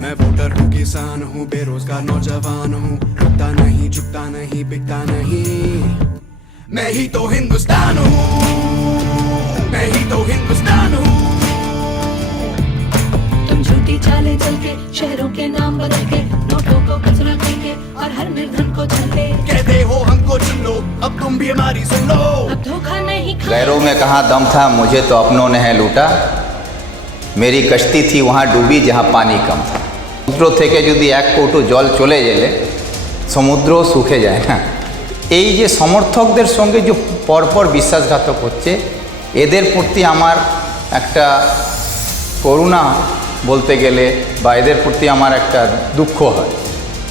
मैं वोटर हूँ किसान हूँ बेरोजगार नौजवान हूँ। रुकता नहीं झुकता नहीं बिकता नहीं। मैं ही तो हिंदुस्तान हूँ। मैं ही तो हिंदुस्तान हूँ। तुम झूठी चाले चल के शहरों के नाम बदल के नोटों को कचरा करके और हर निर्धन को चलते। कहते हो हमको चुन लो अब तुम भी हमारी सुन लो। धोखा नहीं गैरों में कहा दम था मुझे तो अपनों ने है लूटा। मेरी कश्ती थी वहाँ डूबी जहाँ पानी कम था। সমুদ্র থেকে যদি এক কৌটো জল চলে গেলে সমুদ্রও শুকে যায় না এই যে সমর্থকদের সঙ্গে যে পরপর বিশ্বাসঘাতক হচ্ছে, এদের প্রতি আমার একটা করুণা বলতে গেলে বা এদের প্রতি আমার একটা দুঃখ হয়।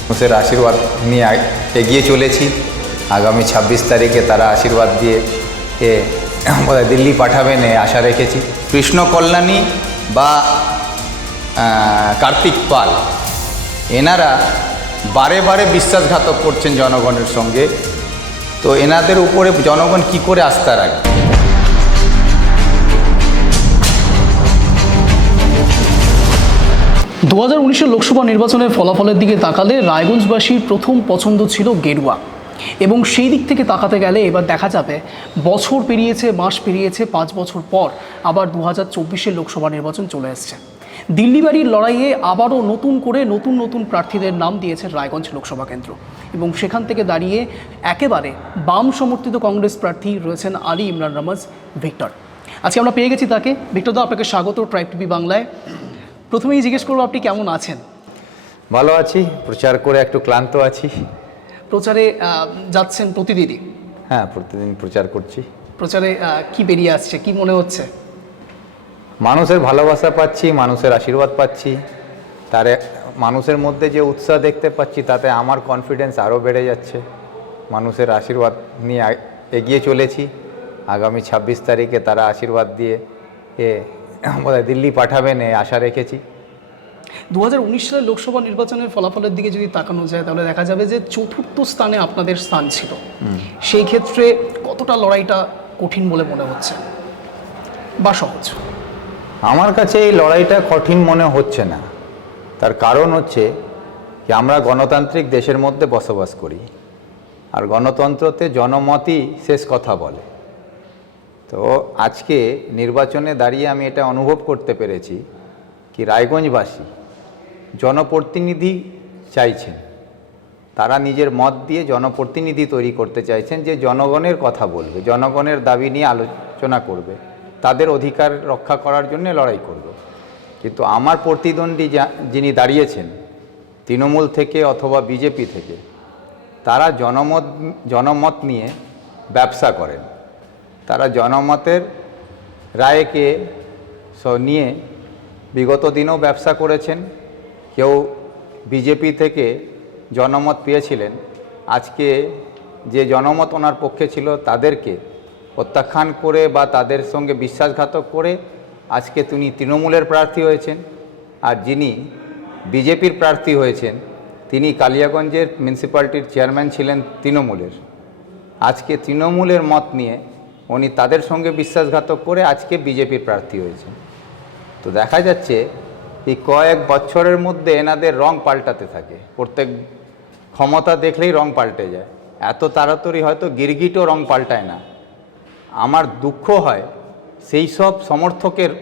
মানুষের আশীর্বাদ নিয়ে এগিয়ে চলেছি। আগামী ছাব্বিশ তারিখে তারা আশীর্বাদ দিয়ে এ দিল্লি পাঠাবেন এ আশা রেখেছি। কৃষ্ণ কল্যাণী বা কার্তিক পাল। এনারা বারে বারে বিশ্বাসঘাতক করছেন জনগণের সঙ্গে। তো এনাদের উপরে জনগণ কি করে আস্থা রাখবে? দু হাজার লোকসভা নির্বাচনের ফলাফলের দিকে তাকালে রায়গঞ্জবাসীর প্রথম পছন্দ ছিল গেরুয়া। এবং সেই দিক থেকে তাকাতে গেলে এবার দেখা যাবে, বছর পেরিয়েছে, মাস পেরিয়েছে, পাঁচ বছর পর আবার দু হাজার লোকসভা নির্বাচন চলে এসছে। দিল্লি বাড়ির লড়াইয়ে আবারও নতুন করে নতুন নতুন প্রার্থীদের নাম দিয়েছে রায়গঞ্জ লোকসভা কেন্দ্র। এবং সেখান থেকে দাঁড়িয়ে একেবারে বাম সমর্থিত কংগ্রেস প্রার্থী রয়েছেন আলী ইমরান রমাজ ভিক্টর। আজকে আমরা পেয়ে গেছি তাকে। ভিক্টর দা আপনাকে স্বাগত ট্রাইব টিভি বাংলায়। প্রথমেই জিজ্ঞেস করব আপনি কেমন আছেন? ভালো আছি। প্রচার করে একটু ক্লান্ত আছি। প্রচারে যাচ্ছেন প্রতিদিনই? হ্যাঁ প্রতিদিন প্রচার করছি। প্রচারে কি বেরিয়ে আসছে? কি মনে হচ্ছে? মানুষের ভালোবাসা পাচ্ছি মানুষের আশীর্বাদ পাচ্ছি। তারে মানুষের মধ্যে যে উৎসাহ দেখতে পাচ্ছি তাতে আমার কনফিডেন্স আরও বেড়ে যাচ্ছে। মানুষের আশীর্বাদ নিয়ে এগিয়ে চলেছি। আগামী ছাব্বিশ তারিখে তারা আশীর্বাদ দিয়ে এ বোধহয় দিল্লি পাঠাবেন এ আশা রেখেছি। দু হাজার উনিশ সালের লোকসভা নির্বাচনের ফলাফলের দিকে যদি তাকানো যায় তাহলে দেখা যাবে যে চতুর্থ স্থানে আপনাদের স্থান ছিল। সেই ক্ষেত্রে কতটা লড়াইটা কঠিন বলে মনে হচ্ছে? বা সহজ? আমার কাছে এই লড়াইটা কঠিন মনে হচ্ছে না। তার কারণ হচ্ছে যে আমরা গণতান্ত্রিক দেশের মধ্যে বসবাস করি আর গণতন্ত্রতে জনমতই শেষ কথা বলে। তো আজকে নির্বাচনে দাঁড়িয়ে আমি এটা অনুভব করতে পেরেছি কি রায়গঞ্জবাসী জনপ্রতিনিধি চাইছেন। তারা নিজের মত দিয়ে জনপ্রতিনিধি তৈরি করতে চাইছেন যে জনগণের কথা বলবে, জনগণের দাবি নিয়ে আলোচনা করবে। তাদের অধিকার রক্ষা করার জন্য লড়াই করব। কিন্তু আমার প্রতিদ্বন্দ্বী যিনি দাঁড়িয়েছেন, তৃণমূল থেকে অথবা বিজেপি থেকে, তারা জনমত জনমত নিয়ে ব্যবসা করেন। তারা জনমতের রায়কে নিয়ে বিগত দিনেও ব্যবসা করেছেন। কেউ বিজেপি থেকে জনমত পেয়েছিলেন। আজকে যে জনমত ওনার পক্ষে ছিল, তাদেরকে প্রত্যাখ্যান করে বা তাদের সঙ্গে বিশ্বাসঘাতক করে আজকে তিনি তৃণমূলের প্রার্থী হয়েছেন। আর যিনি বিজেপির প্রার্থী হয়েছেন, তিনি কালিয়াগঞ্জের মিউনিসিপ্যালিটির চেয়ারম্যান ছিলেন তৃণমূলের। আজকে তৃণমূলের মত নিয়ে উনি তাদের সঙ্গে বিশ্বাসঘাতক করে আজকে বিজেপির প্রার্থী হয়েছেন। তো দেখা যাচ্ছে এই কয়েক বছরের মধ্যে এনাদের রং পাল্টাতে থাকে। প্রত্যেক ক্ষমতা দেখলেই রং পাল্টে যায়। এত তাড়াতাড়ি হয়তো গিরগিটও রং পাল্টায় না। আমার দুঃখ হয় সেই সব সমর্থকের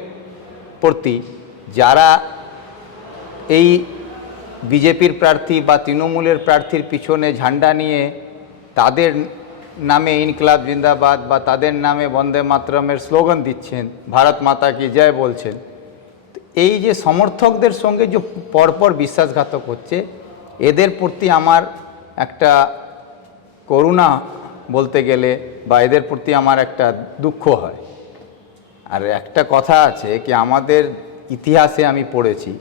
প্রতি যারা এই বিজেপির প্রার্থী বা তৃণমূলের প্রার্থীর পিছনে ঝান্ডা নিয়ে তাদের নামে ইনকলাব জিন্দাবাদ বা তাদের নামে বন্দে মাতরমের স্লোগান দিচ্ছেন, ভারত মাতা কি জয় বলছেন এই যে সমর্থকদের সঙ্গে যে পরপর বিশ্বাসঘাতক হচ্ছে, এদের প্রতি আমার একটা করুণা বলতে গেলে বা এদের প্রতি আমার একটা দুঃখ হয়। আর একটা কথা আছে কি আমাদের ইতিহাসে আমি পড়েছি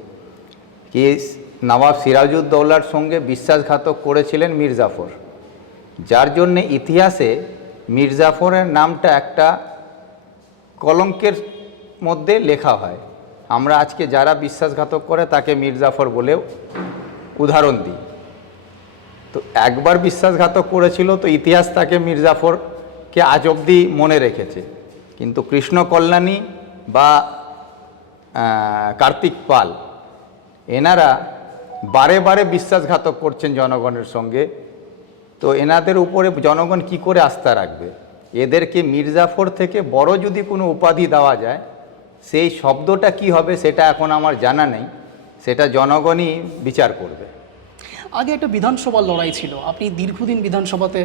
কি নবাব সিরাজউদ্দৌলার সঙ্গে বিশ্বাসঘাতক করেছিলেন মির্জাফর। যার জন্যে ইতিহাসে মির্জাফরের নামটা একটা কলঙ্কের মধ্যে লেখা হয়। আমরা আজকে যারা বিশ্বাসঘাতক করে তাকে মির্জাফর জাফর বলে উদাহরণ দিই। তো একবার বিশ্বাসঘাতক করেছিল তো ইতিহাস তাকে মির্জাফরকে আজ অবধি মনে রেখেছে। কিন্তু কৃষ্ণ কল্যাণী বা কার্তিক পাল এনারা বারে বারে বিশ্বাসঘাতক করছেন জনগণের সঙ্গে। তো এনাদের উপরে জনগণ কি করে আস্থা রাখবে? এদেরকে মির্জাফর থেকে বড় যদি কোনো উপাধি দেওয়া যায়, সেই শব্দটা কি হবে সেটা এখন আমার জানা নেই। সেটা জনগণই বিচার করবে। আগে একটা বিধানসভার লড়াই ছিল। আপনি দীর্ঘদিন বিধানসভাতে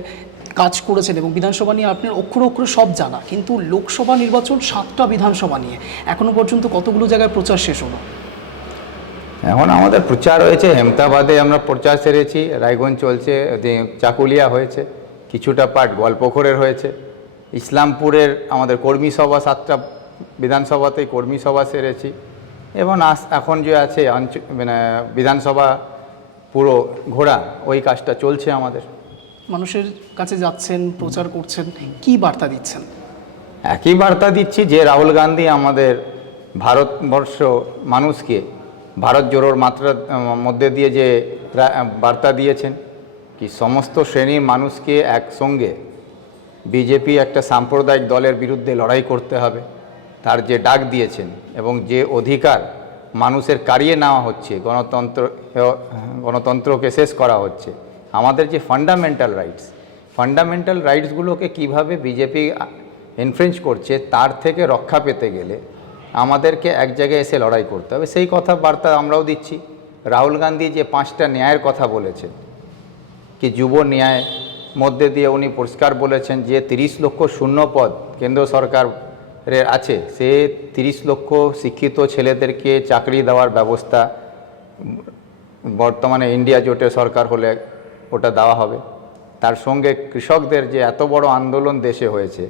কাজ করেছেন এবং বিধানসভা নিয়ে আপনার অক্ষর অক্ষর সব জানা। কিন্তু লোকসভা নির্বাচন সাতটা বিধানসভা নিয়ে। এখনও পর্যন্ত কতগুলো জায়গায় প্রচার শেষ হলো? এখন আমাদের প্রচার হয়েছে। হেমতাবাদে আমরা প্রচার সেরেছি। রায়গঞ্জ চলছে। চাকুলিয়া হয়েছে। কিছুটা পার্ট গল্পখোরের হয়েছে। ইসলামপুরের আমাদের কর্মী সভা সাতটা বিধানসভাতেই কর্মী সভা সেরেছি। এবং এখন যে আছে মানে বিধানসভা পুরো ঘোড়া ওই কাজটা চলছে আমাদের। মানুষের কাছে যাচ্ছেন প্রচার করছেন কি বার্তা দিচ্ছেন? একই বার্তা দিচ্ছি যে রাহুল গান্ধী আমাদের ভারতবর্ষ মানুষকে ভারত জোড়োর মাত্রা মধ্যে দিয়ে যে বার্তা দিয়েছেন কি সমস্ত শ্রেণির মানুষকে একসঙ্গে বিজেপি একটা সাম্প্রদায়িক দলের বিরুদ্ধে লড়াই করতে হবে। তার যে ডাক দিয়েছেন এবং যে অধিকার মানুষের কারিয়ে নেওয়া হচ্ছে, গণতন্ত্র গণতন্ত্রকে শেষ করা হচ্ছে। আমাদের যে ফান্ডামেন্টাল রাইটস ফান্ডামেন্টাল রাইটসগুলোকে কীভাবে বিজেপি ইনফ্রেঞ্চ করছে, তার থেকে রক্ষা পেতে গেলে আমাদেরকে এক জায়গায় এসে লড়াই করতে হবে। সেই কথা বার্তা আমরাও দিচ্ছি। রাহুল গান্ধী যে পাঁচটা ন্যায়ের কথা বলেছেন, কি যুব ন্যায় মধ্যে দিয়ে উনি পরিষ্কার বলেছেন যে তিরিশ লক্ষ শূন্য পদ কেন্দ্র সরকারের আছে। সে তিরিশ লক্ষ শিক্ষিত ছেলেদেরকে চাকরি দেওয়ার ব্যবস্থা বর্তমানে ইন্ডিয়া জোটে সরকার হলে ওটা দেওয়া হবে। তার সঙ্গে কৃষকদের যে এত বড় আন্দোলন দেশে হয়েছে,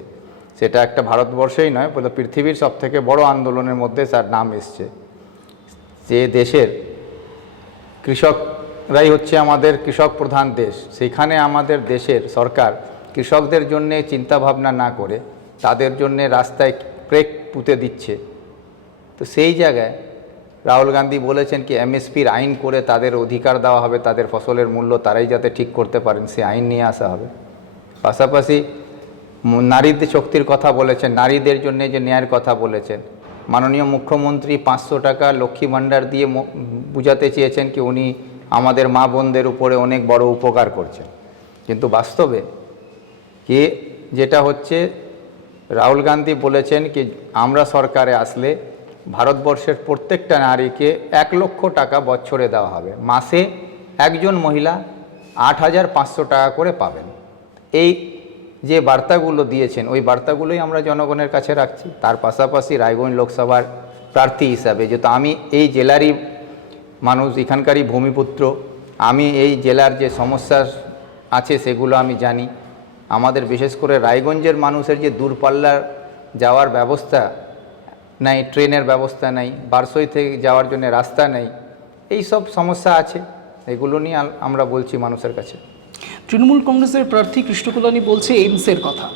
সেটা একটা ভারতবর্ষেই নয় পুরো পৃথিবীর সব থেকে বড় আন্দোলনের মধ্যে তার নাম এসছে। যে দেশের কৃষকরাই হচ্ছে আমাদের কৃষক প্রধান দেশ, সেখানে আমাদের দেশের সরকার কৃষকদের জন্যে চিন্তাভাবনা না করে তাদের জন্যে রাস্তায় ক্রেক পুঁতে দিচ্ছে। তো সেই জায়গায় রাহুল গান্ধী বলেছেন কি, এমএসপির আইন করে তাদের অধিকার দেওয়া হবে, তাদের ফসলের মূল্য তারাই যাতে ঠিক করতে পারেন, সে আইন নিয়ে আসা হবে। পাশাপাশি নারীদের শক্তির কথা বলেছেন, নারীদের জন্য যে ন্যায়ের কথা বলেছেন, মাননীয় মুখ্যমন্ত্রী পাঁচশো টাকা লক্ষ্মী ভাণ্ডার দিয়ে বুঝাতে চেয়েছেন কি, উনি আমাদের মা বোনদের উপরে অনেক বড় উপকার করছেন। কিন্তু বাস্তবে কি, যেটা হচ্ছে রাহুল গান্ধী বলেছেন কি, আমরা সরকারে আসলে ভারতবর্ষের প্রত্যেকটা নারীকে এক লক্ষ টাকা বছরে দেওয়া হবে। মাসে একজন মহিলা আট হাজার পাঁচশো টাকা করে পাবেন। এই যে বার্তাগুলো দিয়েছেন, ওই বার্তাগুলোই আমরা জনগণের কাছে রাখছি। তার পাশাপাশি রায়গঞ্জ লোকসভার প্রার্থী হিসাবে যেহেতু আমি এই জেলারই মানুষ, এখানকারই ভূমিপুত্র, আমি এই জেলার যে সমস্যা আছে সেগুলো আমি জানি। আমাদের বিশেষ করে রায়গঞ্জের মানুষের যে দূরপাল্লার যাওয়ার ব্যবস্থা নাই ট্রেনের ব্যবস্থা নাই বারসই থেকে যাওয়ার জন্য রাস্তা নেই এই সব সমস্যা আছে। এগুলো নিয়ে আমরা বলছি মানুষের কাছে। তৃণমূল কংগ্রেসের প্রার্থী কৃষ্ণকল্যাণী বলছে এইমসের কথা।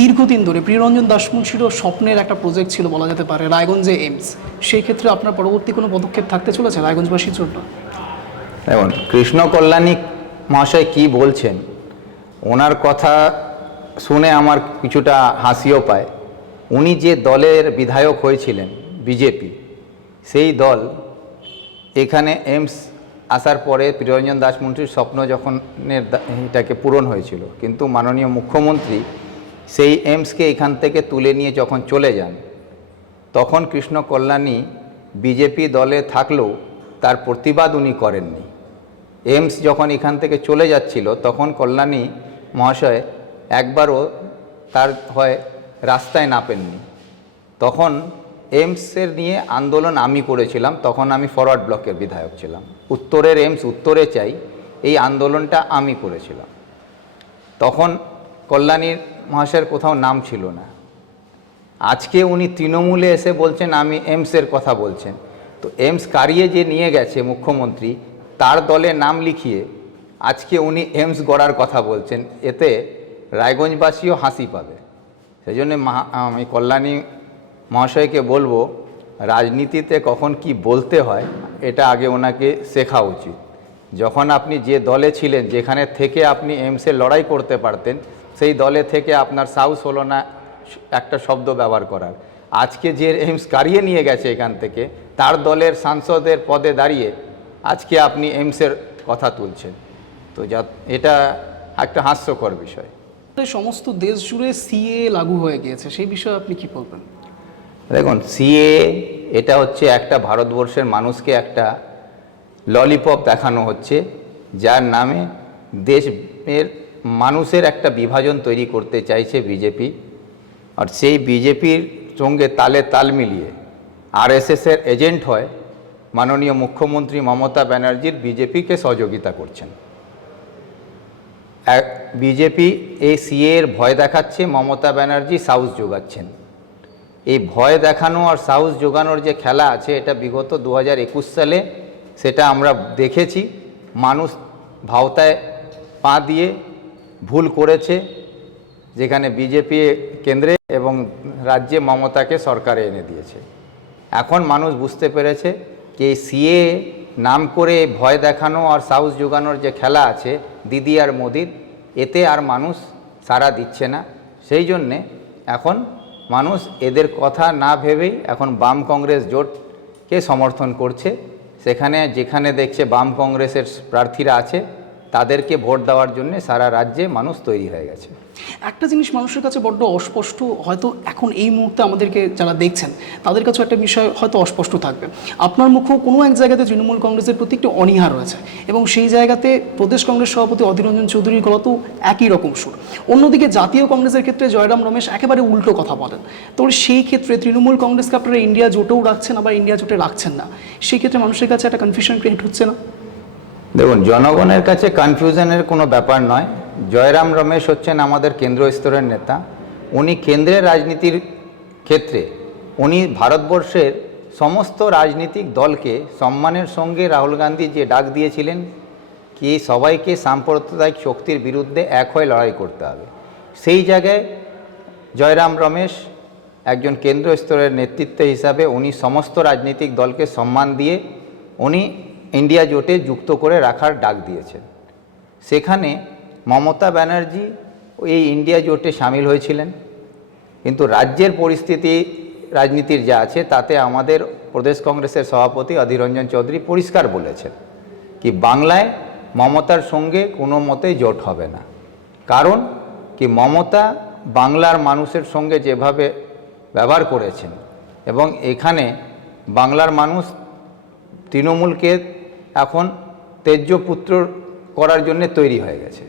দীর্ঘদিন ধরে প্রিয়রঞ্জন দাসমুন্সিরও স্বপ্নের একটা প্রজেক্ট ছিল বলা যেতে পারে রায়গঞ্জে এইমস। সেই ক্ষেত্রে আপনার পরবর্তী কোনো পদক্ষেপ থাকতে চলেছে রায়গঞ্জবাসীর জন্য? দেখুন কৃষ্ণ কল্যাণী মহাশয় কি বলছেন ওনার কথা শুনে আমার কিছুটা হাসিও পায়। উনি যে দলের বিধায়ক হয়েছিলেন, বিজেপি, সেই দল এখানে এমস আসার পরে প্রিয়রঞ্জন দাসমন্ত্রীর স্বপ্ন যখন এটাকে পূরণ হয়েছিল। কিন্তু মাননীয় মুখ্যমন্ত্রী সেই এমসকে এখান থেকে তুলে নিয়ে যখন চলে যান, তখন কৃষ্ণ কল্যাণী বিজেপি দলে থাকলেও তার প্রতিবাদ উনি করেননি। এমস যখন এখান থেকে চলে যাচ্ছিল, তখন কল্যাণী মহাশয় একবারও তার হয় রাস্তায় না পেননি। তখন এমসের নিয়ে আন্দোলন আমি করেছিলাম, তখন আমি ফরওয়ার্ড ব্লকের বিধায়ক ছিলাম। উত্তরের এমস উত্তরে চাই, এই আন্দোলনটা আমি করেছিলাম। তখন কল্যাণীর মহাশয়ের কোথাও নাম ছিল না। আজকে উনি তৃণমূলে এসে বলছেন, আমি এমসের কথা বলছেন। তো এমস কারিয়ে যে নিয়ে গেছে মুখ্যমন্ত্রী, তার দলে নাম লিখিয়ে আজকে উনি এমস গড়ার কথা বলছেন, এতে রায়গঞ্জবাসীও হাসি পাবে। সেই জন্যে আমি কল্যাণী মহাশয়কে বলব, রাজনীতিতে কখন কি বলতে হয়, এটা আগে ওনাকে শেখা উচিত। যখন আপনি যে দলে ছিলেন, যেখানে থেকে আপনি এমসে লড়াই করতে পারতেন, সেই দলে থেকে আপনার সাহস হলো না একটা শব্দ ব্যবহার করার। আজকে যে এমস কারিয়ে নিয়ে গেছে এখান থেকে, তার দলের সাংসদের পদে দাঁড়িয়ে আজকে আপনি এমসের কথা তুলছেন। তো যা এটা একটা হাস্যকর বিষয়। সমস্ত দেশ জুড়ে সিএ লাগু হয়ে গিয়েছে সেই বিষয়ে আপনি কি বলবেন? দেখুন সিএ এটা হচ্ছে একটা ভারতবর্ষের মানুষকে একটা ললিপপ দেখানো হচ্ছে যার নামে দেশের মানুষের একটা বিভাজন তৈরি করতে চাইছে বিজেপি। আর সেই বিজেপির সঙ্গে তালে তাল মিলিয়ে আরএসএসের এজেন্ট হয় মাননীয় মুখ্যমন্ত্রী মমতা ব্যানার্জির বিজেপিকে সহযোগিতা করছেন। বিজেপি এই সিএ এর ভয় দেখাচ্ছে, মমতা ব্যানার্জি সাহস যোগাচ্ছেন। এই ভয় দেখানো আর সাহস যোগানোর যে খেলা আছে, এটা বিগত দু হাজার একুশ সালে সেটা আমরা দেখেছি। মানুষ ভাওতায় পা দিয়ে ভুল করেছে, যেখানে বিজেপি কেন্দ্রে এবং রাজ্যে মমতাকে সরকারে এনে দিয়েছে। এখন মানুষ বুঝতে পেরেছে যে সিএ নাম করে ভয় দেখানো আর সাহস যোগানোর যে খেলা আছে দিদি আর মোদির, এতে আর মানুষ সাড়া দিচ্ছে না। সেই জন্যে এখন মানুষ এদের কথা না ভেবেই এখন বাম কংগ্রেস জোটকে সমর্থন করছে। সেখানে যেখানে দেখছে বাম কংগ্রেসের প্রার্থীরা আছে, তাদেরকে ভোট দেওয়ার জন্য সারা রাজ্যে মানুষ তৈরি হয়ে গেছে। একটা জিনিস মানুষের কাছে বড্ড অস্পষ্ট, হয়তো এখন এই মুহূর্তে আমাদেরকে যারা দেখছেন, তাদের কাছেও একটা বিষয় হয়তো অস্পষ্ট থাকবে। আপনার মুখেও কোনো এক জায়গাতে তৃণমূল কংগ্রেসের প্রতি একটু অনীহা রয়েছে এবং সেই জায়গাতে প্রদেশ কংগ্রেস সভাপতি অধীর রঞ্জন চৌধুরীর গলাতেও একই রকম সুর। অন্যদিকে জাতীয় কংগ্রেসের ক্ষেত্রে জয়রাম রমেশ একেবারে উল্টো কথা বলেন। তো সেই ক্ষেত্রে তৃণমূল কংগ্রেসকে আপনারা ইন্ডিয়া জোটেও রাখছেন, আবার ইন্ডিয়া জোটে রাখছেন না। সেই ক্ষেত্রে মানুষের কাছে একটা কনফিউশন ক্রিয়েট হচ্ছে না? দেখুন, জনগণের কাছে কনফিউশনের কোনো ব্যাপার নয়। জয়রাম রমেশ হচ্ছেন আমাদের কেন্দ্র স্তরের নেতা। উনি কেন্দ্রের রাজনীতির ক্ষেত্রে, উনি ভারতবর্ষের সমস্ত রাজনৈতিক দলকে সম্মানের সঙ্গে রাহুল গান্ধী যে ডাক দিয়েছিলেন, কি সবাইকে সাম্প্রদায়িক শক্তির বিরুদ্ধে এক হয়ে লড়াই করতে হবে। সেই জায়গায় জয়রাম রমেশ একজন কেন্দ্র স্তরের নেতৃত্ব হিসাবে উনি সমস্ত রাজনৈতিক দলকে সম্মান দিয়ে উনি ইন্ডিয়া জোটে যুক্ত করে রাখার ডাক দিয়েছেন। সেখানে মমতা ব্যানার্জি এই ইন্ডিয়া জোটে সামিল হয়েছিলেন। কিন্তু রাজ্যের পরিস্থিতি, রাজনীতির যা আছে, তাতে আমাদের প্রদেশ কংগ্রেসের সভাপতি অধীর রঞ্জন চৌধুরী পরিষ্কার বলেছেন কি বাংলায় মমতার সঙ্গে কোনো মতেই জোট হবে না। কারণ কি মমতা বাংলার মানুষের সঙ্গে যেভাবে ব্যবহার করেছেন এবং এখানে বাংলার মানুষ তৃণমূলকে এখন তেজ্য পুত্র করার জন্য তৈরি হয়ে গেছে।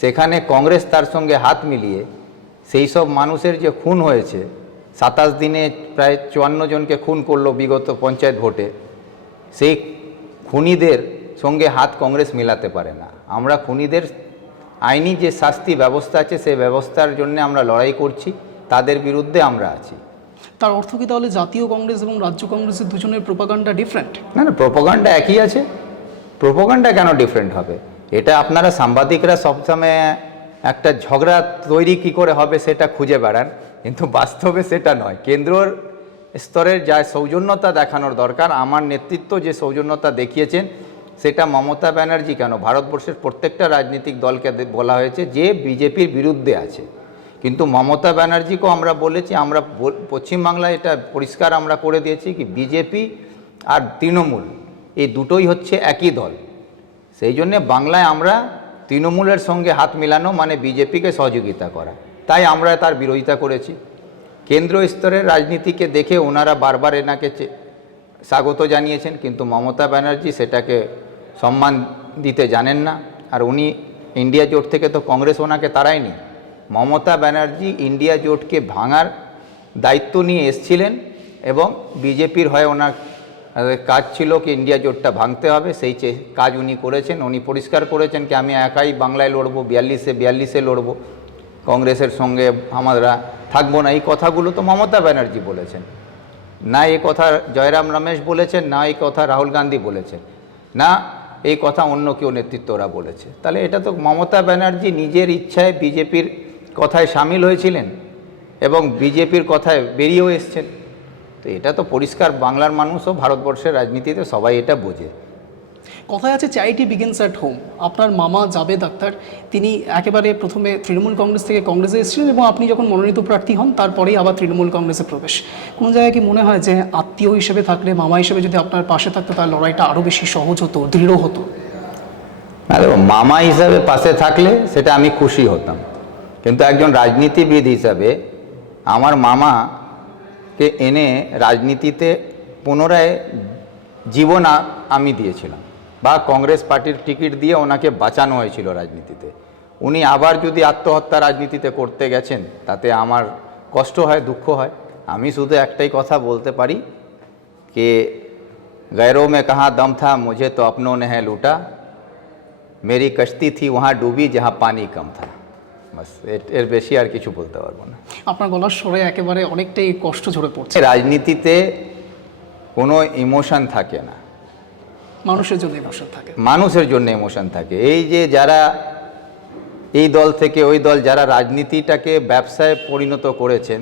সেখানে কংগ্রেস তার সঙ্গে হাত মিলিয়ে সেই সব মানুষের যে খুন হয়েছে সাতাশ দিনে প্রায় চুয়ান্ন জনকে খুন করল বিগত পঞ্চায়েত ভোটে সেই খুনিদের সঙ্গে হাত কংগ্রেস মেলাতে পারে না। আমরা খুনিদের আইনি যে শাস্তি ব্যবস্থা আছে সেই ব্যবস্থার জন্য আমরা লড়াই করছি তাদের বিরুদ্ধে আমরা আছি। তার অর্থ কি তাহলে জাতীয় কংগ্রেস এবং রাজ্য কংগ্রেসের দুজনের প্রোপাগান্ডা ডিফারেন্ট না না প্রোপাগান্ডা একই আছে। প্রোপাগান্ডা কেন ডিফারেন্ট হবে? এটা আপনারা সাংবাদিকরা সবসময় একটা ঝগড়া তৈরি কি করে হবে সেটা খুঁজে বেড়ান, কিন্তু বাস্তবে সেটা নয়। কেন্দ্রর স্তরের যা সৌজন্যতা দেখানোর দরকার, আমার নেতৃত্ব যে সৌজন্যতা দেখিয়েছেন, সেটা মমতা ব্যানার্জি কেন? ভারতবর্ষের প্রত্যেকটা রাজনৈতিক দলকে বলা হয়েছে যে বিজেপির বিরুদ্ধে আছে। কিন্তু মমতা ব্যানার্জিকেও আমরা বলেছি, আমরা পশ্চিমবাংলায় এটা পরিষ্কার আমরা করে দিয়েছি কি, বিজেপি আর তৃণমূল, এই দুটোই হচ্ছে একই দল। সেই জন্যে বাংলায় আমরা তৃণমূলের সঙ্গে হাত মিলানো মানে বিজেপিকে সহযোগিতা করা। তাই আমরা তার বিরোধিতা করেছি। কেন্দ্র স্তরের রাজনীতিকে দেখে ওনারা বারবার এনাকে স্বাগত জানিয়েছেন, কিন্তু মমতা ব্যানার্জি সেটাকে সম্মান দিতে জানেন না। আর উনি ইন্ডিয়া জোট থেকে তো কংগ্রেস ওনাকে তাড়ায়নি। মমতা ব্যানার্জি ইন্ডিয়া জোটকে ভাঙার দায়িত্ব নিয়ে এসছিলেন এবং বিজেপির হয়ে ওনার কাজ ছিল কি ইন্ডিয়া জোটটা ভাঙতে হবে, সেই কাজ উনি করেছেন, উনি পরিষ্কার করেছেন কি আমি একাই বাংলায় লড়বো, বিয়াল্লিশে বিয়াল্লিশে লড়বো। কংগ্রেসের সঙ্গে আমরা থাকব না, এই কথাগুলো তো মমতা ব্যানার্জি বলেছেন। না এই কথা জয়রাম রমেশ বলেছেন, না এই কথা রাহুল গান্ধী বলেছেন, না এই কথা অন্য কেউ নেতৃত্বরা বলেছে। তাহলে এটা তো মমতা ব্যানার্জি নিজের ইচ্ছায় বিজেপির কথায় সামিল হয়েছিলেন এবং বিজেপির কথায় বেরিয়েও এসছেন। তো এটা তো পরিষ্কার বাংলার মানুষ ও ভারতবর্ষের রাজনীতিতে সবাই এটা বোঝে। কথায় আছে চ্যারিটি বিগিনস অ্যাট হোম আপনার মামা জাবেদ আক্তার তিনি একেবারে প্রথমে তৃণমূল কংগ্রেস থেকে কংগ্রেসে এসেছিলেন এবং আপনি যখন মনোনীত প্রার্থী হন তারপরেই আবার তৃণমূল কংগ্রেসে প্রবেশ। কোন জায়গায় কি মনে হয় যে আত্মীয় হিসেবে থাকলে মামা হিসেবে যদি আপনার পাশে থাকতো তার লড়াইটা আরও বেশি সহজ হতো দৃঢ় হতো? না দেখো মামা হিসাবে পাশে থাকলে সেটা আমি খুশি হতাম। কিন্তু একজন রাজনীতিবিদ হিসাবে আমার মামাকে এনে রাজনীতিতে পুনরায় জীবন আ- আমি দিয়েছিলাম বা কংগ্রেস পার্টির টিকিট দিয়ে ওনাকে বাঁচানো হয়েছিল রাজনীতিতে উনি আবার যদি আত্মহত্যা রাজনীতিতে করতে গেছেন তাতে আমার কষ্ট হয় দুঃখ হয় আমি শুধু একটাই কথা বলতে পারি कि गैरों में कहाँ दम था मुझे तो अपनों ने है लूटा मेरी कश्ती थी वहाँ डूबी जहाँ पानी कम था বাস এর- বেশি আর কিছু বলতে পারব না। আপনার গলার স্বরে একেবারে অনেকটাই কষ্ট ঝরে পড়ছে। রাজনীতিতে কোনো ইমোশন থাকে না। মানুষের জন্য ইমোশন থাকে। মানুষের জন্য ইমোশন থাকে। এই যে যারা এই দল থেকে ওই দল যারা রাজনীতিটাকে ব্যবসায় পরিণত করেছেন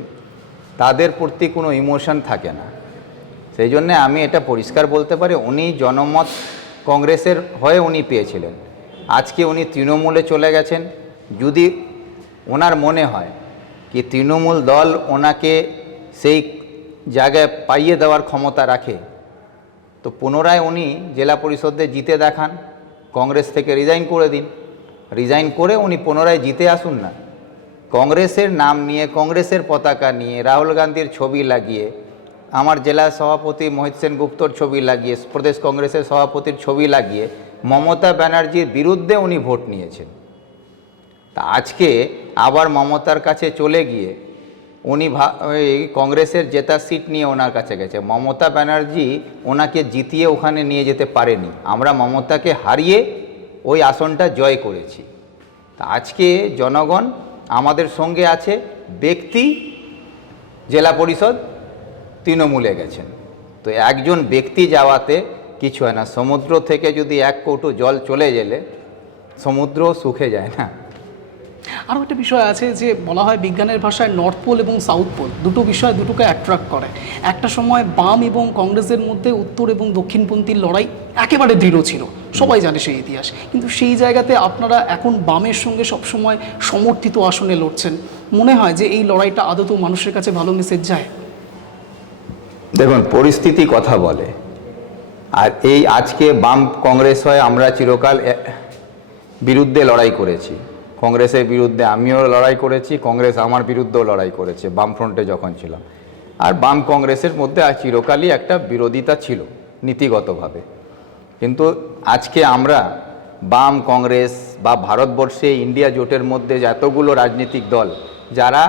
তাদের প্রতি কোনো ইমোশন থাকে না। সেই জন্য আমি এটা পরিষ্কার বলতে পারি উনি জনমত কংগ্রেসের হয়ে উনি পেয়েছিলেন। আজকে উনি তৃণমূলে চলে গেছেন। যদি ওনার মনে হয় কি তৃণমূল দল ওনাকে সেই জায়গায় পাইয়ে দেওয়ার ক্ষমতা রাখে। তো পুনরায় উনি জেলা পরিষদে জিতে দেখান, কংগ্রেস থেকে রিজাইন করে দিন। রিজাইন করে উনি পুনরায় জিতে আসুন না। কংগ্রেসের নাম নিয়ে, কংগ্রেসের পতাকা নিয়ে, রাহুল গান্ধীর ছবি লাগিয়ে, আমার জেলা সভাপতি মোহিত সেন গুপ্তর ছবি লাগিয়ে, প্রদেশ কংগ্রেসের সভাপতির ছবি লাগিয়ে, মমতা ব্যানার্জির বিরুদ্ধে উনি ভোট নিয়েছেন। তা আজকে আবার মমতার কাছে চলে গিয়ে উনি কংগ্রেসের জেতার সিট নিয়ে ওনার কাছে গেছে। মমতা ব্যানার্জি ওনাকে জিতিয়ে ওখানে নিয়ে যেতে পারেনি। আমরা মমতাকে হারিয়ে ওই আসনটা জয় করেছি। আজকে জনগণ আমাদের সঙ্গে আছে। ব্যক্তি, জেলা পরিষদ তৃণমূলে গেছেন। তো একজন ব্যক্তি যাওয়াতে কিছু হয় না। সমুদ্র থেকে যদি এক কৌটো জল চলে গেলে সমুদ্র শুকে যায় না। আরও একটা বিষয় আছে যে বলা হয় বিজ্ঞানের ভাষায় নর্থ পোল এবং সাউথ পোল দুটো বিষয় দুটোকে অ্যাট্রাক্ট করে। একটা সময় বাম এবং কংগ্রেসের মধ্যে উত্তর এবং দক্ষিণপন্থীর লড়াই একেবারে দৃঢ় ছিল। সবাই জানে সেই ইতিহাস। কিন্তু সেই জায়গাতে আপনারা এখন বামের সঙ্গে সবসময় সমর্থিত আসনে লড়ছেন। মনে হয় যে এই লড়াইটা আদতেও মানুষের কাছে ভালো মেসেজ যায়? দেখুন, পরিস্থিতি কথা বলে। আর এই আজকে বাম কংগ্রেস হয়ে আমরা চিরকাল বিরুদ্ধে লড়াই করেছি। কংগ্রেসের বিরুদ্ধে আমিও লড়াই করেছি, কংগ্রেস আমার বিরুদ্ধেও লড়াই করেছে, বামফ্রন্টে যখন ছিলাম আর বাম কংগ্রেসের মধ্যে চিরকালই একটা বিরোধিতা ছিল, নীতিগতভাবে। কিন্তু আজকে আমরা বাম কংগ্রেস বা ভারতবর্ষে ইন্ডিয়া জোটের মধ্যে যে এতগুলো রাজনৈতিক দল, যারা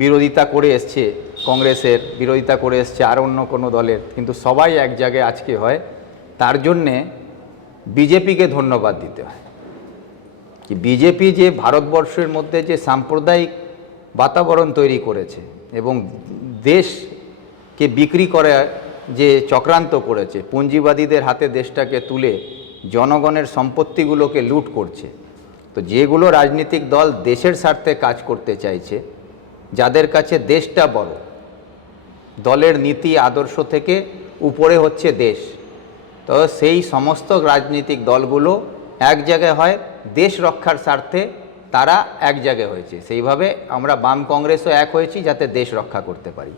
বিরোধিতা করে এসছে, কংগ্রেসের বিরোধিতা করে এসছে আর অন্য কোনো দলের, কিন্তু সবাই এক জায়গায় আজকে হয়, তার জন্যে বিজেপিকে ধন্যবাদ দিতে হয়। কি বিজেপি যে ভারতবর্ষের মধ্যে যে সাম্প্রদায়িক বাতাবরণ তৈরি করেছে এবং দেশকে বিক্রি করে যে চক্রান্ত করেছে, পুঁজিবাদীদের হাতে দেশটাকে তুলে জনগণের সম্পত্তিগুলোকে লুট করছে, তো যেগুলো রাজনৈতিক দল দেশের স্বার্থে কাজ করতে চাইছে, যাদের কাছে দেশটা বড়, দলের নীতি, আদর্শ থেকে উপরে হচ্ছে দেশ, তো সেই সমস্ত রাজনৈতিক দলগুলো এক জায়গায় হয় দেশ রক্ষার স্বার্থে তারা এক জায়গায় হয়েছে। সেইভাবে আমরা বাম কংগ্রেসও এক হয়েছি যাতে দেশ রক্ষা করতে পারি।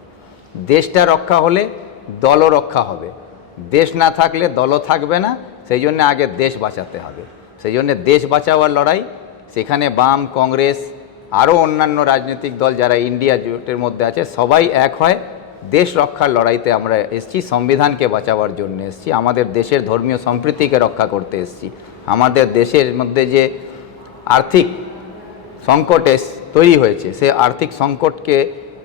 দেশটা রক্ষা হলে দলও রক্ষা হবে। দেশ না থাকলে দলও থাকবে না, সেই জন্য আগে দেশ বাঁচাতে হবে। সেই জন্য দেশ বাঁচাবার লড়াই, সেখানে বাম কংগ্রেস, আরও অন্যান্য রাজনৈতিক দল যারা ইন্ডিয়া জোটের মধ্যে আছে, সবাই এক হয়। দেশ রক্ষার লড়াইতে আমরা এসছি, সংবিধানকে বাঁচাবার জন্য এসছি। আমাদের দেশের ধর্মীয় সম্প্রীতিকে রক্ষা করতে এসছি। আমাদের দেশের মধ্যে যে আর্থিক সংকট এস- তৈরি হয়েছে সে আর্থিক সংকটকে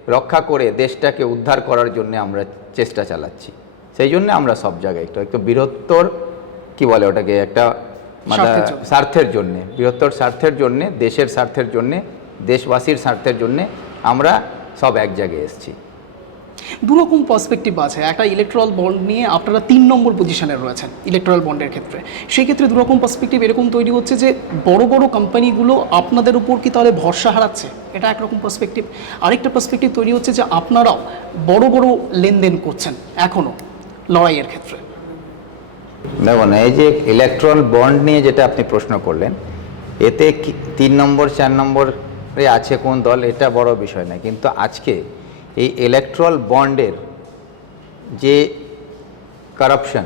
রক্ষা করে দেশটাকে উদ্ধার করার জন্য আমরা চেষ্টা চালাচ্ছি সেই জন্য আমরা সব জায়গায় একটু একটু বৃহত্তর কি বলে ওটাকে একটা মানে স্বার্থের জন্য। স্বার্থের জন্যে বৃহত্তর স্বার্থের জন্যে দেশের স্বার্থের জন্যে দেশবাসীর স্বার্থের জন্যে আমরা সব এক জায়গায় এসেছি দুরকম পার্সপেক্টিভ আছে। একটা ইলেকট্রাল বন্ড নিয়ে আপনারা তিন নম্বর পজিশনে রয়েছেন ইলেকট্রাল বন্ডের ক্ষেত্রে। সেই ক্ষেত্রে দুরকম পার্সপেক্টিভ এরকম তৈরি হচ্ছে যে, বড় বড় কোম্পানিগুলো আপনাদের উপর কি তাহলে ভরসা হারাচ্ছে? এটা একরকম পার্সপেক্টিভ আরেকটা পার্সপেক্টিভ তৈরি হচ্ছে যে, আপনারাও বড় বড় লেনদেন করছেন এখনও লড়াইয়ের ক্ষেত্রে। দেখুন, এই যে ইলেকট্রাল বন্ড নিয়ে যেটা আপনি প্রশ্ন করলেন, এতে তিন নম্বর, চার নম্বরে আছে কোন দল? এটা বড় বিষয় না কিন্তু আজকে এই ইলেকট্রাল বন্ডের যে কারাপশন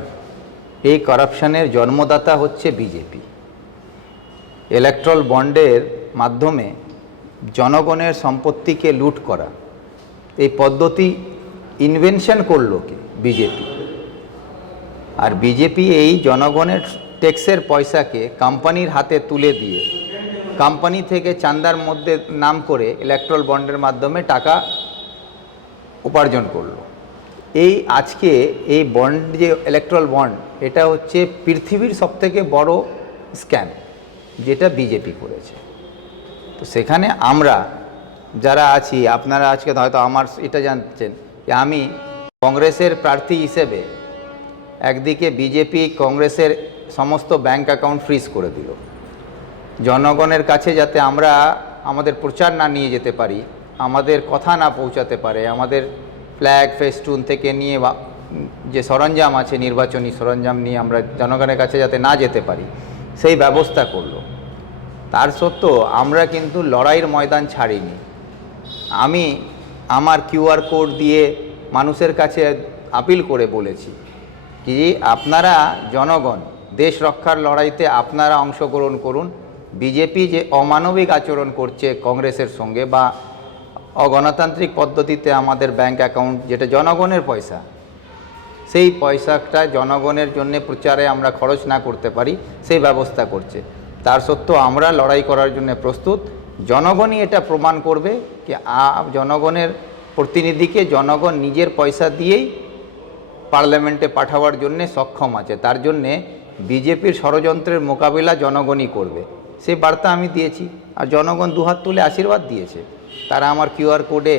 এই কারাপশনের জন্মদাতা হচ্ছে বিজেপি ইলেকট্রাল বন্ডের মাধ্যমে জনগণের সম্পত্তিকে লুট করা, এই পদ্ধতি ইনভেনশন করল কি? বিজেপি আর বিজেপি এই জনগণের ট্যাক্সের পয়সাকে কোম্পানির হাতে তুলে দিয়ে কোম্পানি থেকে চান্দার মধ্যে নাম করে ইলেকট্রাল বন্ডের মাধ্যমে টাকা উপার্জন করল। এই আজকে এই বন্ড যে ইলেকট্রাল বন্ড এটা হচ্ছে পৃথিবীর সবথেকে বড় স্ক্যাম যেটা বিজেপি করেছে। তো সেখানে আমরা যারা আছি, আপনারা আজকে হয়তো আমার এটা জানছেন যে আমি কংগ্রেসের প্রার্থী হিসেবে একদিকে বিজেপি কংগ্রেসের সমস্ত ব্যাংক অ্যাকাউন্ট ফ্রিজ করে দিল। জনগণের কাছে যাতে আমরা আমাদের প্রচার না নিয়ে যেতে পারি আমাদের কথা না পৌঁছাতে পারে। আমাদের ফ্ল্যাগ ফেস্টুন থেকে নিয়ে যে সরঞ্জাম আছে, নির্বাচনী সরঞ্জাম নিয়ে আমরা জনগণের কাছে যাতে না যেতে পারি, সেই ব্যবস্থা করল। তার সত্ত্বেও আমরা কিন্তু লড়াইয়ের ময়দান ছাড়িনি। আমি আমার কিউআর কোড দিয়ে মানুষের কাছে আপিল করে বলেছি কি আপনারা জনগণ, দেশ রক্ষার লড়াইতে আপনারা অংশগ্রহণ করুন। বিজেপি যে অমানবিক আচরণ করছে কংগ্রেসের সঙ্গে বা অগণতান্ত্রিক পদ্ধতিতে আমাদের ব্যাংক অ্যাকাউন্ট যেটা জনগণের পয়সা, সেই পয়সাটা জনগণের জন্য প্রচারে আমরা খরচ না করতে পারি, সেই ব্যবস্থা করছে। তার সত্ত্বেও আমরা লড়াই করার জন্য প্রস্তুত। জনগণই এটা প্রমাণ করবে আ- জনগণের প্রতিনিধিকে জনগণ নিজের পয়সা দিয়েই পার্লামেন্টে পাঠাবার জন্য সক্ষম আছে। তার জন্যে বিজেপির ষড়যন্ত্রের মোকাবিলা জনগণই করবে। সে বার্তা আমি দিয়েছি। আর জনগণ দুহাত তুলে আশীর্বাদ দিয়েছে। তারা আমার কিউআর কোডে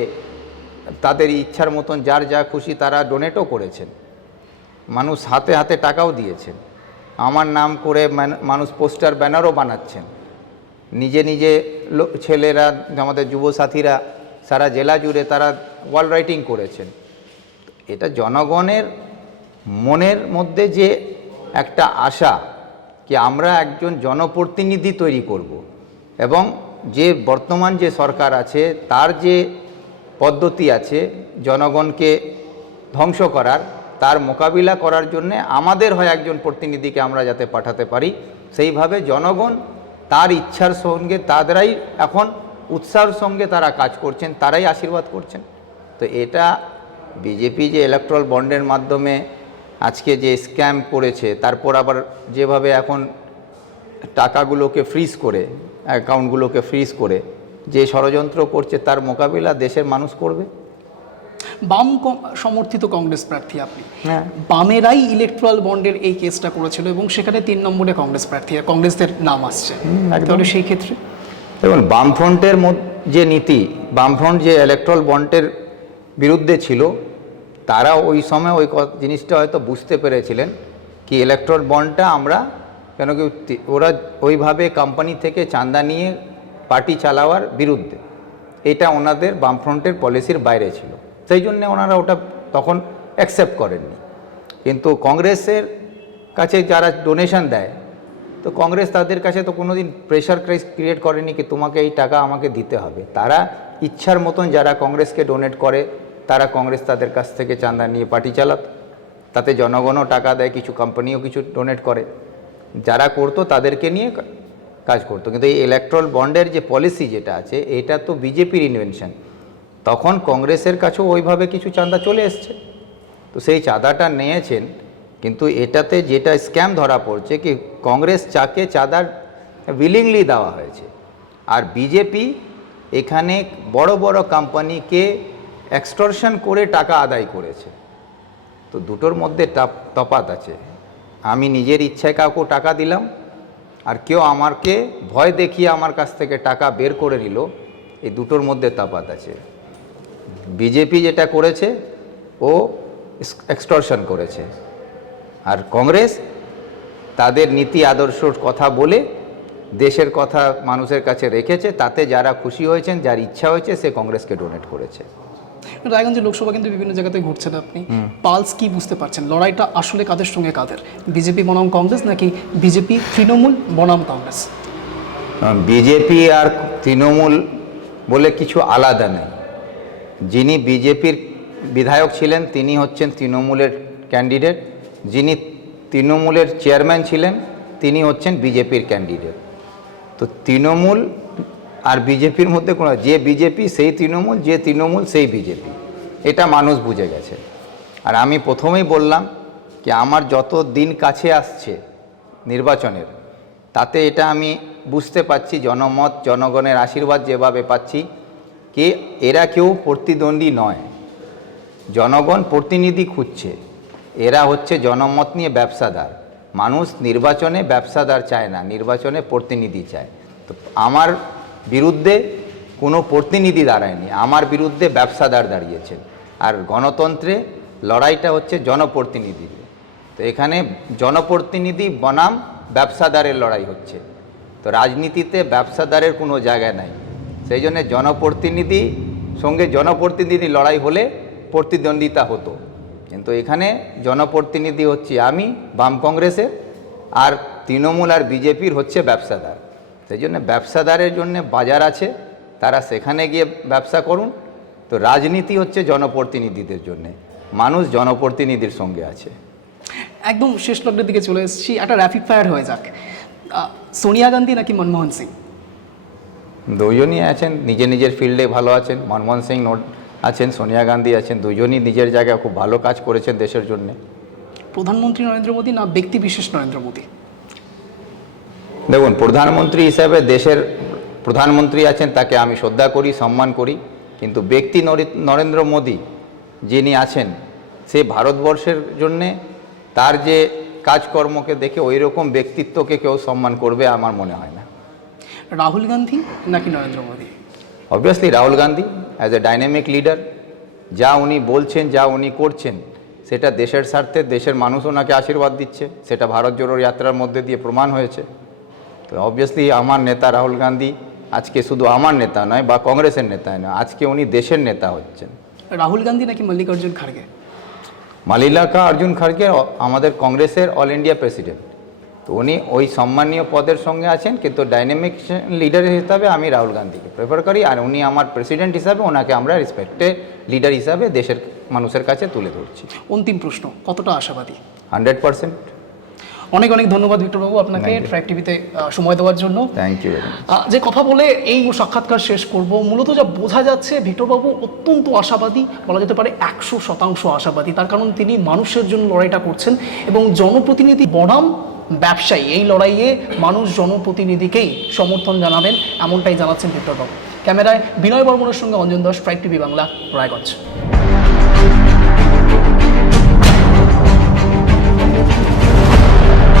তাদের ইচ্ছার মতন যার যা খুশি তারা ডোনেটও করেছেন। মানুষ হাতে হাতে টাকাও দিয়েছেন। আমার নাম করে মানুষ পোস্টার, ব্যানারও বানাচ্ছেন। নিজে নিজে ছেলেরা, আমাদের যুবসাথীরা, সারা জেলা জুড়ে তারা ওয়াল রাইটিং করেছেন। এটা জনগণের মনের মধ্যে যে একটা আশা, কি আমরা একজন জনপ্রতিনিধি তৈরি করব এবং যে বর্তমান যে সরকার আছে, তার যে পদ্ধতি আছে জনগণকে ধ্বংস করার, তার মোকাবিলা করার জন্য আমাদের হয় একজন প্রতিনিধিকে আমরা যাতে পাঠাতে পারি। সেইভাবে জনগণ তার ইচ্ছার সঙ্গে তাদেরাই এখন উৎসাহের সঙ্গে তারা কাজ করছেন, তারাই আশীর্বাদ করছেন। তো এটা বিজেপি যে ইলেকট্রাল বন্ডের মাধ্যমে আজকে যে স্ক্যাম করেছে, তারপর আবার যেভাবে এখন টাকাগুলোকে ফ্রিজ করে অ্যাকাউন্টগুলোকে ফ্রিজ করে যে ষড়যন্ত্র করছে তার মোকাবিলা দেশের মানুষ করবে? বাম সমর্থিত কংগ্রেস প্রার্থী আপনি। হ্যাঁ। বামেরাই ইলেকট্রাল বন্ডের এই কেসটা করেছিল এবং সেখানে তিন নম্বরে কংগ্রেস প্রার্থী কংগ্রেসের নাম আসছে। একদম। তাহলে সেই ক্ষেত্রে? দেখুন বামফ্রন্টের যে নীতি বামফ্রন্ট যে ইলেকট্রাল বন্ডের বিরুদ্ধে ছিল তারা ওই সময় ওই জিনিসটা হয়তো বুঝতে পেরেছিলেন কি ইলেকট্রাল বন্ডটা আমরা কেন কি ওরা ওইভাবে কোম্পানি থেকে চাঁদা নিয়ে পার্টি চালাওয়ার বিরুদ্ধে। এটা ওনাদের বামফ্রন্টের পলিসির বাইরে ছিল। সেই জন্য ওনারা ওটা তখন অ্যাকসেপ্ট করেননি। কিন্তু কংগ্রেসের কাছে যারা ডোনেশন দেয়, তো কংগ্রেস তাদের কাছে তো কোনোদিন প্রেশার ক্রাইস ক্রিয়েট করেনি কি তোমাকে এই টাকা আমাকে দিতে হবে। তারা ইচ্ছার মতন যারা কংগ্রেসকে ডোনেট করে, তারা কংগ্রেস তাদের কাছ থেকে চাঁদা নিয়ে পার্টি চালাত। তাতে জনগণও টাকা দেয়, কিছু কোম্পানিও কিছু ডোনেট করে। যারা করতো তাদেরকে নিয়ে কাজ করতো। কিন্তু এই ইলেকট্রাল বন্ডের যে পলিসি যেটা আছে, এটা তো বিজেপির ইনভেনশন তখন কংগ্রেসের কাছেও ওইভাবে কিছু চাঁদা চলে এসছে। তো সেই চাঁদাটা নিয়েছেন, কিন্তু এটাতে যেটা স্ক্যাম ধরা পড়ছে কি, কংগ্রেস চাকে চাঁদা উইলিংলি দেওয়া হয়েছে, আর বিজেপি এখানে বড় বড় কোম্পানিকে এক্সটর্শন করে টাকা আদায় করেছে। তো দুটোর মধ্যে তফাৎ আছে। আমি নিজের ইচ্ছায় কাউকে টাকা দিলাম, আর কেউ আমাকে ভয় দেখিয়ে আমার কাছ থেকে টাকা বের করে নিল, এই দুটোর মধ্যে তফাৎ আছে। বিজেপি যেটা করেছে, ও এক্সটর্শন করেছে। আর কংগ্রেস তাদের নীতি আদর্শর কথা বলে দেশের কথা মানুষের কাছে রেখেছে, তাতে যারা খুশি হয়েছেন, যার ইচ্ছা হয়েছে, সে কংগ্রেসকে ডোনেট করেছে। রায়গঞ্জের লোকসভা কিন্তু বিভিন্ন জায়গাতে ঘুরছেন আপনি। পালস কি বুঝতে পারছেন? লড়াইটা আসলে কাদের সঙ্গে কাদের? বিজেপি বনাম কংগ্রেস নাকি বিজেপি তৃণমূল বনাম কংগ্রেস? বিজেপি আর তৃণমূল বলে কিছু আলাদা নেই। যিনি বিজেপির বিধায়ক ছিলেন, তিনি হচ্ছেন তৃণমূলের ক্যান্ডিডেট। যিনি তৃণমূলের চেয়ারম্যান ছিলেন, তিনি হচ্ছেন বিজেপির ক্যান্ডিডেট। তো তৃণমূল আর বিজেপির মধ্যে কোনো যে বিজেপি, সেই তৃণমূল, যে তৃণমূল, সেই বিজেপি। এটা মানুষ বুঝে গেছে। আর আমি প্রথমেই বললাম কি আমার যত দিন কাছে আসছে নির্বাচনের, তাতে এটা আমি বুঝতে পারছি, জনমত, জনগণের আশীর্বাদ যেভাবে পাচ্ছি, কি এরা কেউ প্রতিদ্বন্দ্বী নয়। জনগণ প্রতিনিধি খুঁজছে। এরা হচ্ছে জনমত নিয়ে ব্যবসাদার। মানুষ নির্বাচনে ব্যবসাদার চায় না, নির্বাচনে প্রতিনিধি চায়। তো আমার বিরুদ্ধে কোনো প্রতিনিধি দাঁড়ায়নি, আমার বিরুদ্ধে ব্যবসাদার দাঁড়িয়েছেন। আর গণতন্ত্রে লড়াইটা হচ্ছে জনপ্রতিনিধি। তো এখানে জনপ্রতিনিধি বনাম, ব্যবসাদারের লড়াই হচ্ছে। তো রাজনীতিতে ব্যবসাদারের কোনো জায়গা নাই। সেই জন্য জনপ্রতিনিধি, সঙ্গে জনপ্রতিনিধি লড়াই হলে প্রতিদ্বন্দ্বিতা হতো। কিন্তু এখানে জনপ্রতিনিধি হচ্ছে আমি, বাম কংগ্রেসের, আর তৃণমূল আর বিজেপির হচ্ছে ব্যবসাদার। সেই জন্য ব্যবসাদারের জন্য বাজার আছে তারা সেখানে গিয়ে ব্যবসা করুন। তো রাজনীতি হচ্ছে জনপ্রতিনিধিদের জন্যে। মানুষ জনপ্রতিনিধির সঙ্গে আছে। একদম শেষ লগ্নের দিকে চলে এসেছি। একটা র্যাপিড ফায়ার হয়ে যাক। সোনিয়া গান্ধী নাকি মনমোহন সিং? দুজনই আছেন নিজের নিজের ফিল্ডে ভালো আছেন। মনমোহন সিং নোট আছেন সোনিয়া গান্ধী আছেন। দুজনই নিজের জায়গায় খুব ভালো কাজ করেছেন দেশের জন্যে। প্রধানমন্ত্রী নরেন্দ্র মোদী না ব্যক্তি বিশেষ নরেন্দ্র মোদী? দেখুন প্রধানমন্ত্রী হিসাবে দেশের প্রধানমন্ত্রী আছেন তাকে আমি শ্রদ্ধা করি সম্মান করি। কিন্তু ব্যক্তি নরেন্দ্র মোদী যিনি আছেন সে ভারতবর্ষের জন্যে তার যে কাজকর্মকে দেখে ওই রকম ব্যক্তিত্বকে কেউ সম্মান করবে আমার মনে হয় না। রাহুল গান্ধী নাকি Narendra Modi? Obviously Rahul Gandhi as a dynamic leader যা উনি বলছেন যা উনি করছেন সেটা দেশের স্বার্থে দেশের মানুষ ওনাকে আশীর্বাদ দিচ্ছে সেটা ভারত জোড়ো যাত্রার মধ্যে দিয়ে প্রমাণ হয়েছে। তো অবভিয়াসলি আমার নেতা রাহুল গান্ধী আজকে শুধু আমার নেতা নয় বা কংগ্রেসের নেতা নয় আজকে উনি দেশের নেতা হচ্ছেন। রাহুল গান্ধী নাকি মল্লিকার্জুন খাড়গে? মালিলাকা অর্জুন খাড়গে আমাদের কংগ্রেসের অল ইন্ডিয়া প্রেসিডেন্ট। তো উনি ওই সম্মানীয় পদের সঙ্গে আছেন কিন্তু ডাইনামিক লিডার হিসাবে আমি রাহুল গান্ধীকে প্রেফার করি আর উনি আমার প্রেসিডেন্ট হিসাবে ওনাকে আমরা রেসপেক্টে লিডার হিসাবে দেশের মানুষের কাছে তুলে ধরছি। অন্তিম প্রশ্ন কতটা আশাবাদী? Hundred percent. অনেক অনেক ধন্যবাদ বিক্রমবাবু আপনাকে ট্র্যাক টিভিতে সময় দেওয়ার জন্য। থ্যাংক ইউ যে কথা বলে এই সাক্ষাৎকার শেষ করব মূলত যা বোঝা যাচ্ছে ভিক্টরবাবু অত্যন্ত আশাবাদী বলা যেতে পারে একশো শতাংশ আশাবাদী। তার কারণ তিনি মানুষের জন্য লড়াইটা করছেন এবং জনপ্রতিনিধি বনাম ব্যবসায়ী। এই লড়াইয়ে মানুষ জনপ্রতিনিধিকেই সমর্থন জানাবেন এমনটাই জানাচ্ছেন ভিক্টরবাবু। ক্যামেরায় বিনয় বর্মনের সঙ্গে অঞ্জন দাস ট্রাইক টিভি বাংলা রায়গঞ্জ।